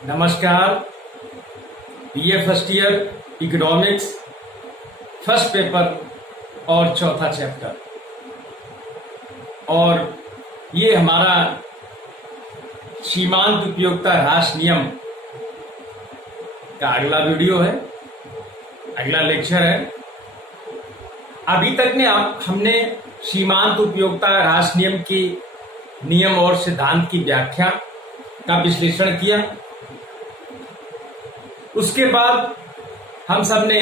नमस्कार। BA first year economics first paper और चौथा चैप्टर, और ये हमारा सीमांत उपयोगिता ह्रास नियम का अगला वीडियो है, अगला लेक्चर है। अभी तक ने हमने सीमांत उपयोगिता ह्रास नियम की नियम और सिद्धांत की व्याख्या का विश्लेषण किया। उसके बाद हम सबने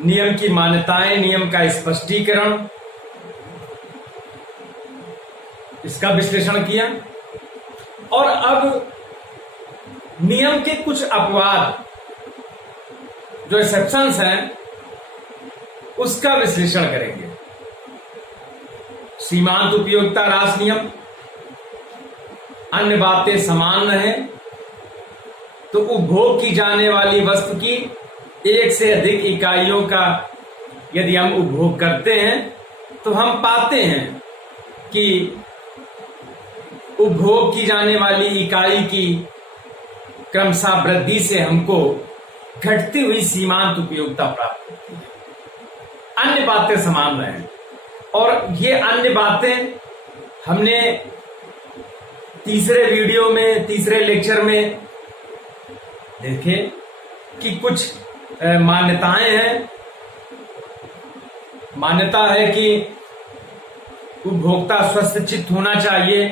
नियम की मान्यताएं, नियम का स्पष्टीकरण, इसका विश्लेषण किया। और अब नियम के कुछ अपवाद, जो एक्सेप्शंस हैं, उसका विश्लेषण करेंगे। सीमांत उपयोगिता ह्रास नियम, अन्य बातें समान रहें तो उपभोग की जाने वाली वस्तु की एक से अधिक इकाइयों का यदि हम उपभोग करते हैं तो हम पाते हैं कि उपभोग की जाने वाली इकाई की क्रमशः वृद्धि से हमको घटती हुई सीमांत उपयोगिता प्राप्त होती है। अन्य बातें समान रहें, और ये अन्य बातें हमने तीसरे वीडियो में, तीसरे लेक्चर में देखे कि कुछ मान्यताएं हैं। मान्यता है कि उपभोक्ता स्वस्थ चित्त होना चाहिए,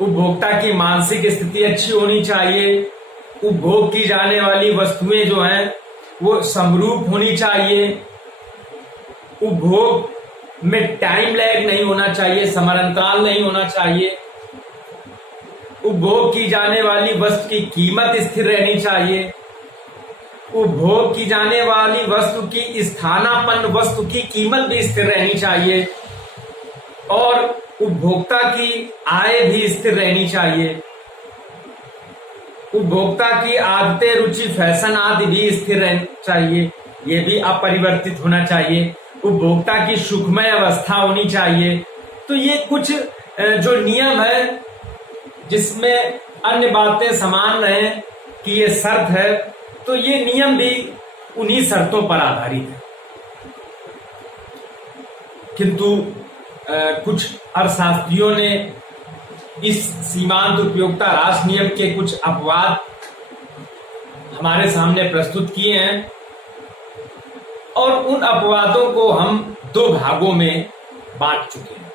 उपभोक्ता की मानसिक स्थिति अच्छी होनी चाहिए, उपभोग की जाने वाली वस्तुएं जो हैं वो समरूप होनी चाहिए, उपभोग में टाइम लैग नहीं होना चाहिए, समयांतराल नहीं होना चाहिए, उपभोग की जाने वाली वस्तु की कीमत स्थिर रहनी चाहिए, उपभोग की जाने वाली वस्तु की स्थानापन्न वस्तु की कीमत भी स्थिर रहनी चाहिए, और उपभोक्ता की आय भी स्थिर रहनी चाहिए, उपभोक्ता की आदतें, रुचि, फैशन आदि भी स्थिर रहनी चाहिए, ये भी अपरिवर्तित होना चाहिए, उपभोक्ता की सुखमय अवस्था होनी चाहिए। तो ये कुछ जो नियम है जिसमें अन्य बातें समान रहें कि ये शर्त है, तो ये नियम भी उन्हीं शर्तों पर आधारित है। किंतु कुछ अर्थशास्त्रियों ने इस सीमांत उपयोगिता ह्रास नियम के कुछ अपवाद हमारे सामने प्रस्तुत किए हैं, और उन अपवादों को हम दो भागों में बांट चुके हैं।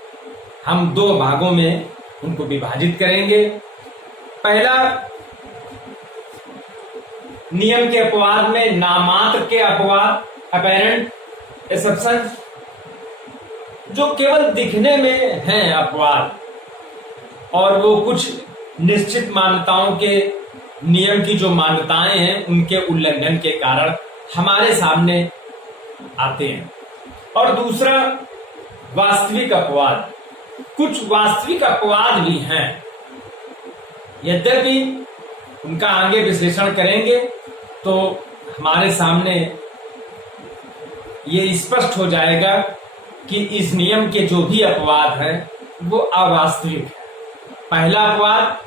हम दो भागों में उनको विभाजित करेंगे। पहला, नियम के अपवाद में नामात्र के अपवाद, अपेरेंट एक्सेप्शन, जो केवल दिखने में हैं अपवाद, और वो कुछ निश्चित मान्यताओं के, नियम की जो मान्यताएं हैं उनके उल्लंघन के कारण हमारे सामने आते हैं। और दूसरा, वास्तविक अपवाद। कुछ वास्तविक अपवाद भी हैं, यद्यपि उनका आगे विश्लेषण करेंगे तो हमारे सामने ये स्पष्ट हो जाएगा कि इस नियम के जो भी अपवाद हैं वो अवास्तविक है। पहला अपवाद,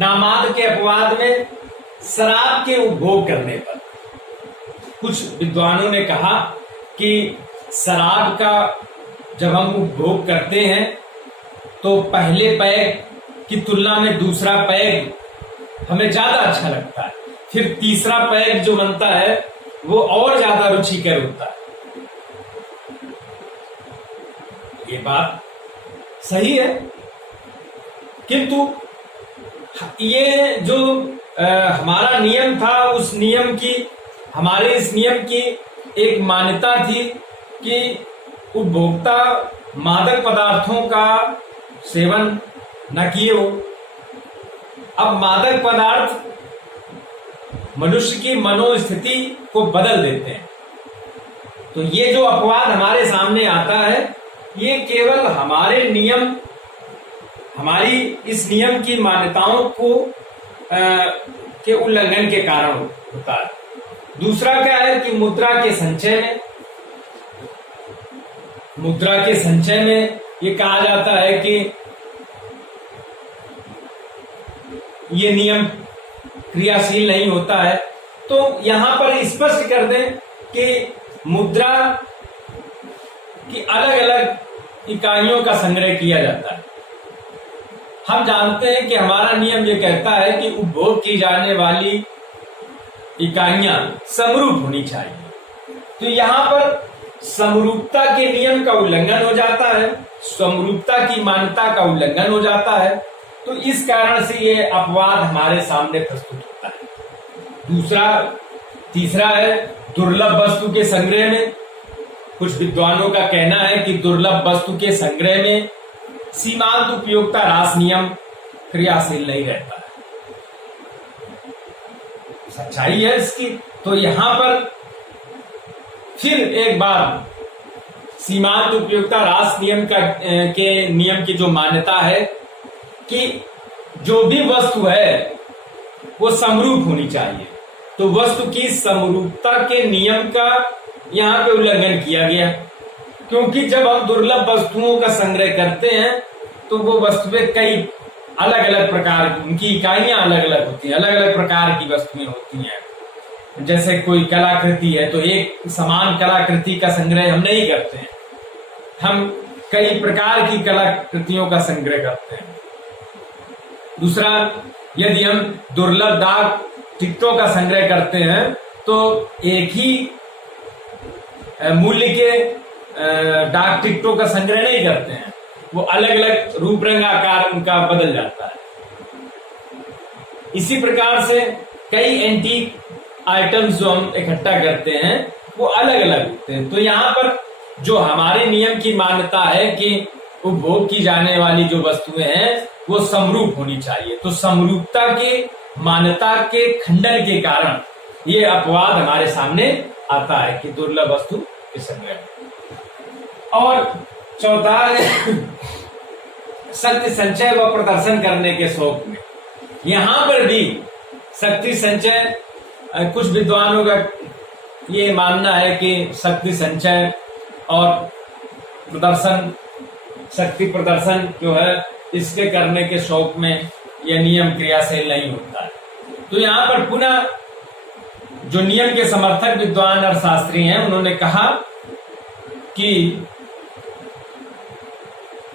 नामात्र के अपवाद में शराब के उपभोग करने पर कुछ विद्वानों ने कहा कि शराब का जब हम उपभोग करते हैं तो पहले पैग की तुलना में दूसरा पैग हमें ज्यादा अच्छा लगता है, फिर तीसरा पैग जो बनता है वो और ज्यादा रुचिकर होता है। ये बात सही है, किंतु ये जो हमारा नियम था, उस नियम की, हमारे इस नियम की एक मान्यता थी कि उपभोक्ता मादक पदार्थों का सेवन न किए हो। अब मादक पदार्थ मनुष्य की मनोस्थिति को बदल देते हैं। तो ये जो अपवाद हमारे सामने आता है, ये केवल हमारे नियम, हमारी इस नियम की मान्यताओं को के उल्लंघन के कारण होता है। दूसरा क्या है कि मुद्रा के संचय में ये कहा जाता है कि ये नियम क्रियाशील नहीं होता है, तो यहां पर स्पष्ट कर दें कि मुद्रा की अलग अलग इकाइयों का संग्रह किया जाता है। हम जानते हैं कि हमारा नियम ये कहता है कि उपभोग की जाने वाली इकाइयां समरूप होनी चाहिए। तो यहां पर समरूपता के नियम का उल्लंघन हो जाता है, समरूपता की मान्यता का उल्लंघन हो जाता है। तो इस कारण से ये अपवाद हमारे सामने प्रस्तुत होता है। तीसरा है दुर्लभ वस्तु के संग्रह में। कुछ विद्वानों का कहना है कि दुर्लभ वस्तु के संग्रह में सीमांत उपयोगिता ह्रास नियम क्रियाशील नहीं रहता है। सच्चाई है इसकी। तो यहां पर फिर एक बार सीमांत उपयोगिता ह्रास नियम के नियम की जो मान्यता है कि जो भी वस्तु है वो समरूप होनी चाहिए, तो वस्तु की समरूपता के नियम का यहां पे उल्लंघन किया गया। क्योंकि जब हम दुर्लभ वस्तुओं का संग्रह करते हैं तो वो वस्तुएं कई अलग अलग प्रकार की, उनकी इकाइयां अलग अलग होती हैं, अलग अलग प्रकार की वस्तुएं होती हैं। जैसे कोई कलाकृति है तो एक समान कलाकृति का संग्रह हम नहीं करते हैं, हम कई प्रकार की कलाकृतियों का संग्रह करते हैं। दूसरा, यदि हम दुर्लभ डाक टिकटों का संग्रह करते हैं तो एक ही मूल्य के डाक टिकटों का संग्रह नहीं करते हैं, वो अलग अलग रूप रंग आकार उनका बदल जाता है। इसी प्रकार से कई एंटीक आइटम्स जो हम इकट्ठा करते हैं वो अलग अलग होते हैं। तो यहाँ पर जो हमारे नियम की मान्यता है कि उपभोग की जाने वाली जो वस्तुएं हैं वो समरूप होनी चाहिए, तो समरूपता की मान्यता के खंडन के कारण ये अपवाद हमारे सामने आता है कि दुर्लभ वस्तु के संग्रह। और चौथा है शक्ति संचय व प्रदर्शन करने के शौक में। यहां पर भी शक्ति संचय, कुछ विद्वानों का ये मानना है कि शक्ति संचय और प्रदर्शन, शक्ति प्रदर्शन जो है इसके करने के शौक में यह नियम क्रियाशील नहीं होता है। तो यहां पर पुनः जो नियम के समर्थक विद्वान और शास्त्री हैं उन्होंने कहा कि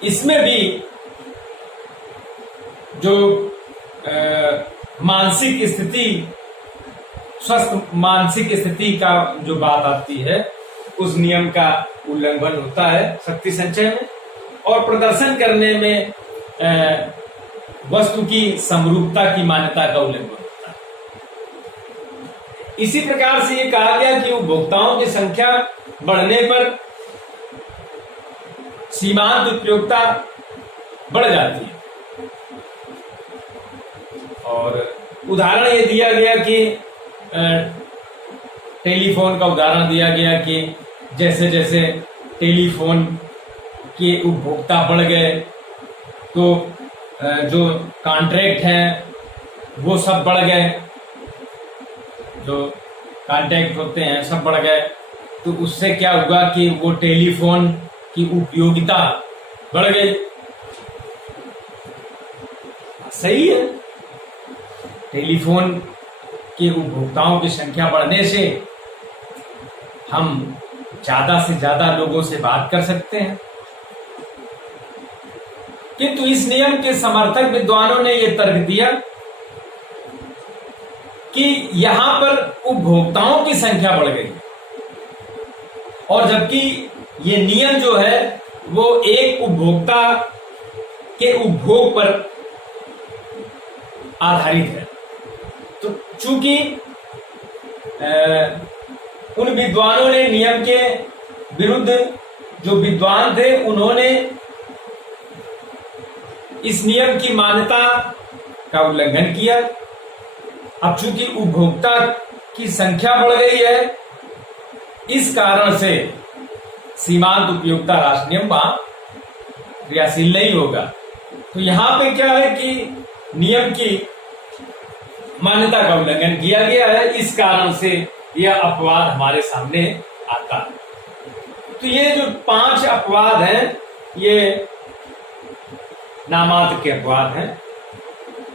इसमें भी जो मानसिक स्थिति, स्वस्थ मानसिक स्थिति का जो बात आती है उस नियम का उल्लंघन होता है शक्ति संचय में, और प्रदर्शन करने में वस्तु की समरूपता की मान्यता का उल्लंघन होता है। इसी प्रकार से ये कहा गया कि उपभोक्ताओं की संख्या बढ़ने पर सीमांत उपयोगिता बढ़ जाती है। और उदाहरण ये दिया गया कि टेलीफोन का उदाहरण दिया गया कि जैसे जैसे टेलीफोन के उपभोक्ता बढ़ गए तो जो कॉन्ट्रैक्ट हैं वो सब बढ़ गए, जो कॉन्ट्रैक्ट होते हैं सब बढ़ गए। तो उससे क्या हुआ कि वो टेलीफोन की उपयोगिता बढ़ गई। सही है, टेलीफोन के उपभोक्ताओं की संख्या बढ़ने से हम ज्यादा से ज्यादा लोगों से बात कर सकते हैं। किंतु इस नियम के समर्थक विद्वानों ने यह तर्क दिया कि यहां पर उपभोक्ताओं की संख्या बढ़ गई, और जबकि ये नियम जो है वो एक उपभोक्ता के उपभोग पर आधारित है। तो चूंकि उन विद्वानों ने नियम के विरुद्ध, जो विद्वान थे उन्होंने इस नियम की मान्यता का उल्लंघन किया। अब चूंकि उपभोक्ता की संख्या बढ़ गई है, इस कारण से सीमांत उपयोगिता ह्रास नियम वहां क्रियाशील नहीं होगा। तो यहां पे क्या है कि नियम की मान्यता का उल्लंघन किया गया है, इस कारण से यह अपवाद हमारे सामने आता है। तो ये जो 5 अपवाद हैं ये नामात्र के अपवाद हैं।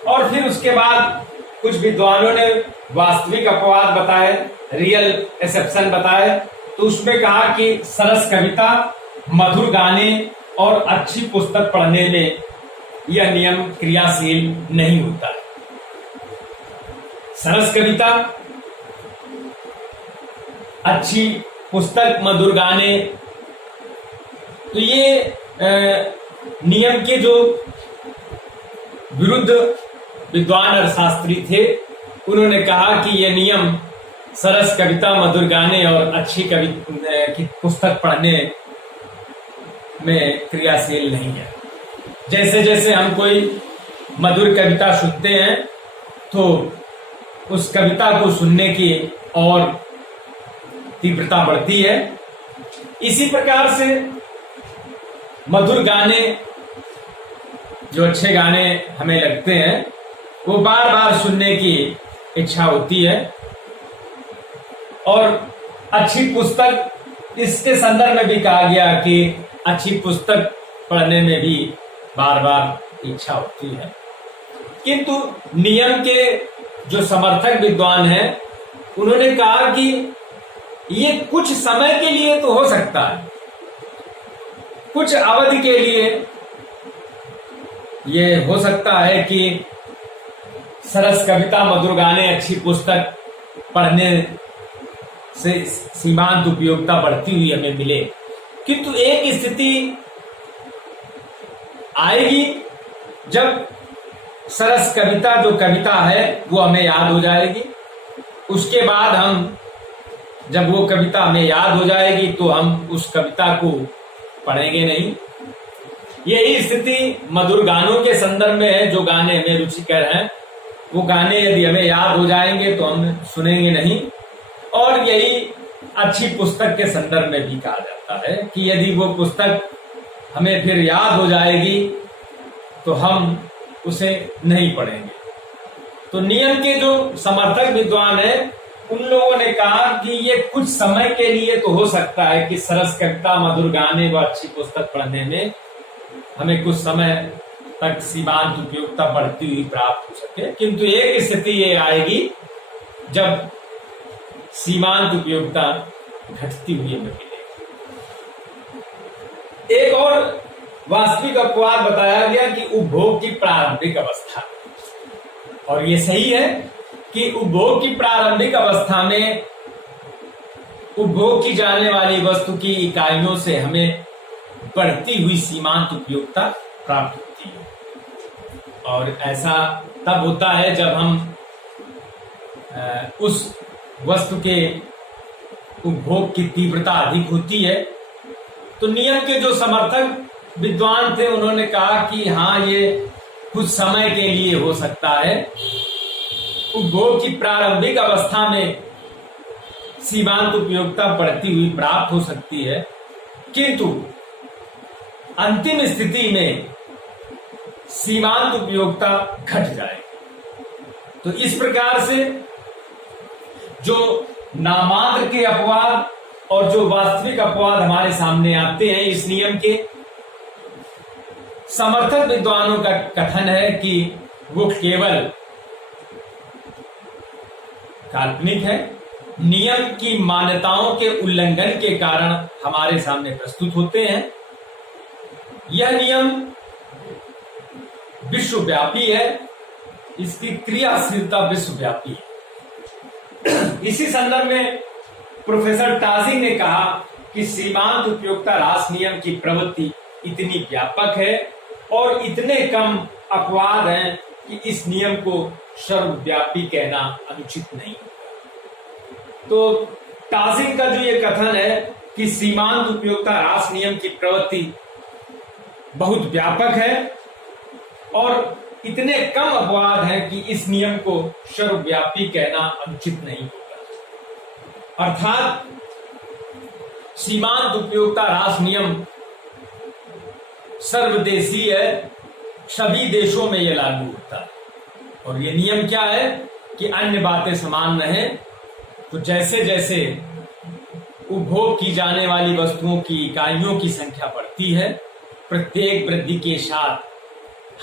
और फिर उसके बाद कुछ विद्वानों ने वास्तविक अपवाद बताए, रियल एक्सेप्शन बताए। तो उसमें कहा कि सरस कविता, मधुर गाने और अच्छी पुस्तक पढ़ने में यह नियम क्रियाशील नहीं होता है। सरस कविता, अच्छी पुस्तक, मधुर गाने, तो ये नियम के जो विरुद्ध विद्वान और शास्त्री थे, उन्होंने कहा कि यह नियम सरस कविता, मधुर गाने और अच्छी की पुस्तक पढ़ने में क्रियाशील नहीं है। जैसे जैसे हम कोई मधुर कविता सुनते हैं तो उस कविता को सुनने की और तीव्रता बढ़ती है। इसी प्रकार से मधुर गाने, जो अच्छे गाने हमें लगते हैं, वो बार बार सुनने की इच्छा होती है। और अच्छी पुस्तक, इसके संदर्भ में भी कहा गया कि अच्छी पुस्तक पढ़ने में भी बार बार इच्छा होती है। किंतु नियम के जो समर्थक विद्वान हैं, उन्होंने कहा कि ये कुछ समय के लिए तो हो सकता है, कुछ अवधि के लिए ये हो सकता है कि सरस कविता, मधुर गाने, अच्छी पुस्तक पढ़ने से सीमांत उपयोगिता बढ़ती हुई हमें मिले। किंतु एक स्थिति आएगी जब सरस कविता, जो कविता है, वो हमें याद हो जाएगी। उसके बाद हम, जब वो कविता हमें याद हो जाएगी तो हम उस कविता को पढ़ेंगे नहीं। यही स्थिति मधुर गानों के संदर्भ में है। जो गाने हमें रुचिकर हैं, वो गाने यदि हमें याद हो जाएंगे तो हम सुनेंगे नहीं। और यही अच्छी पुस्तक के संदर्भ में भी कहा जाता है कि यदि वो पुस्तक हमें फिर याद हो जाएगी तो हम उसे नहीं पढ़ेंगे। तो नियम के जो समर्थक विद्वान हैं, उन लोगों ने कहा कि ये कुछ समय के लिए तो हो सकता है कि सरस कविता, मधुर गाने व अच्छी पुस्तक पढ़ने में हमें कुछ समय तक सीमांत उपयोगिता बढ़ती हुई प्राप्त हो सके। किंतु एक स्थिति ये आएगी जब सीमांत उपयोगिता घटती हुई हमें मिलेगी। एक और वास्तविक अपवाद बताया गया कि उपभोग की प्रारंभिक अवस्था, और ये सही है कि उपभोग की प्रारंभिक अवस्था में उपभोग की जाने वाली वस्तु की इकाइयों से हमें बढ़ती हुई सीमांत उपयोगिता प्राप्त होती है। और ऐसा तब होता है जब हम उस वस्तु के उपभोग की तीव्रता अधिक होती है। तो नियम के जो समर्थक विद्वान थे, उन्होंने कहा कि हाँ, ये कुछ समय के लिए हो सकता है। उपभोग की प्रारंभिक अवस्था में सीमांत उपयोगिता बढ़ती हुई प्राप्त हो सकती है, किंतु अंतिम स्थिति में सीमांत उपयोगिता घट जाए। तो इस प्रकार से जो नामात्र के अपवाद और जो वास्तविक अपवाद हमारे सामने आते हैं, इस नियम के समर्थक विद्वानों का कथन है कि वो केवल काल्पनिक है, नियम की मान्यताओं के उल्लंघन के कारण हमारे सामने प्रस्तुत होते हैं। यह नियम विश्वव्यापी है, इसकी क्रियाशीलता विश्वव्यापी है। इसी संदर्भ में प्रोफेसर टाजिंग ने कहा कि सीमांत उपयोगिता ह्रास नियम की प्रवृत्ति इतनी व्यापक है और इतने कम अपवाद हैं कि इस नियम को सर्वव्यापी कहना अनुचित नहीं होगा। तो टाजिंग का जो ये कथन है कि सीमांत उपयोगिता ह्रास नियम की प्रवृत्ति बहुत व्यापक है और इतने कम अपवाद हैं कि इस नियम को सर्वव्यापी कहना अनुचित नहीं होगा। अर्थात सीमांत उपयोगिता ह्रास नियम सर्वदेशीय है, सभी देशों में यह लागू होता है। और ये नियम क्या है कि अन्य बातें समान रहें, तो जैसे जैसे उपभोग की जाने वाली वस्तुओं की इकाइयों की संख्या बढ़ती है, प्रत्येक वृद्धि के साथ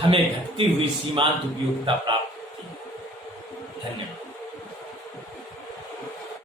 हमें घटती हुई सीमांत उपयोगिता प्राप्त धन्यवाद।